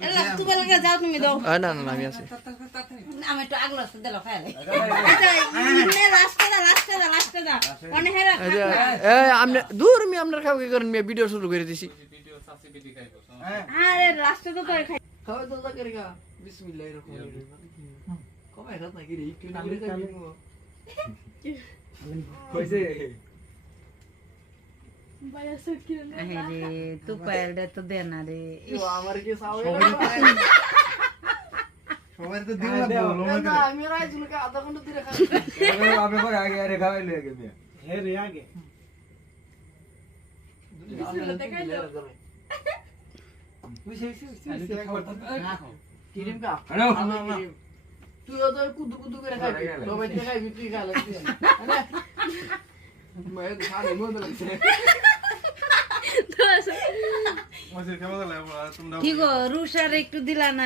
এলা তুমি লাগা যাও তুমি দাও না না না আমি আছি আমি একটু আগলা আছে দিলো খাইলে আচ্ছা ইনে লাস্টে দা অনে হেরা এই আপনি দূর মি আপনার খাও কি করেন মি ভিডিও শুরু করে দিছি ভিডিও সাসি বিডি খাইবো আরে লাস্টে তো তোর খাই খাওয়া দাওয়া করেগা বিসমিল্লাহির রহমানির রহিম কমাই রাত নাকি রে একটু না করে খাইবো কইছে আরে তো পায়লটা তো দে না রে আমার কি সাওয়ে সবাই তো দিও না না আমি রাইছুল কা আধা ঘন্টা ধরে খাই আবে পরে আগে আরে খাওয়াই লয়ে গেছে হে রে আগে কিরিম কা হ্যালো তুই তো কুদু কুদু করে খাবি সবাই তো খাবি তুই খা লাগছিস আরে मैं तो खाने में तो लगছে মজা কেমন লাগে তোমরা ঠিক রুশার একটু দিলা না